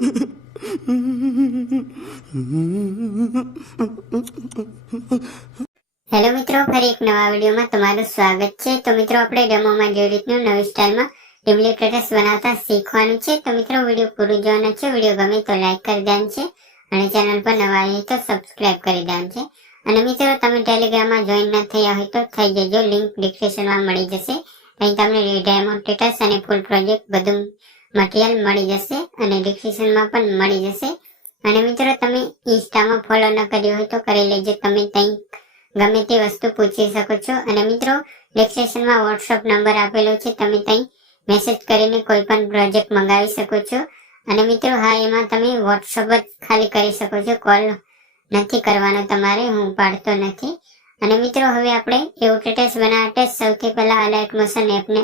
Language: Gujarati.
હેલો મિત્રો, ફરી એક નવા વિડીયોમાં તમારું સ્વાગત છે। તો મિત્રો આપણે ડેમોમાં જેવી રીતનું નવી સ્ટાઇલમાં ડિમ્પલી સ્ટેટસ બનાવતા શીખવાનું છે। તો મિત્રો વિડીયો પૂરું જોવાનો છે। વિડીયો ગમે તો લાઈક કરી દેવાનું છે અને ચેનલ પર નવા આવ્યા તો સબસ્ક્રાઇબ કરી દેવાનું છે। અને મિત્રો તમે ટેલિગ્રામમાં જોઈન ન થયા હોય તો થઈ જજો, લિંક ડિસ્ક્રિપ્શનમાં મળી જશે। અહીં તમને ડેમો સ્ટેટસ અને ફૂલ પ્રોજેક્ટ બધું મટીરિયલ મળી જશે અને ડિસ્ક્રિપ્શનમાં પણ મળી જશે। અને મિત્રો તમે ઇન્સ્ટામાં ફોલો ન કર્યું હોય તો કરી લેજો। તમે ત્યાં ગમે તે વસ્તુ પૂછી શકો છો। અને મિત્રો ડિસ્ક્રિપ્શનમાં વોટ્સઅપ નંબર આપેલો છે, તમે ત્યાં મેસેજ કરીને કોઈ પણ પ્રોજેક્ટ મંગાવી શકો છો। અને મિત્રો હા, એમાં તમે વોટ્સઅપ જ ખાલી કરી શકો છો, કોલ નથી કરવાનો તમારે, હું પાડતો નથી। અને મિત્રો હવે આપણે એવું સ્ટેટસ બનાવવા માટે સૌથી પહેલા અલાઇટ મોશન એપને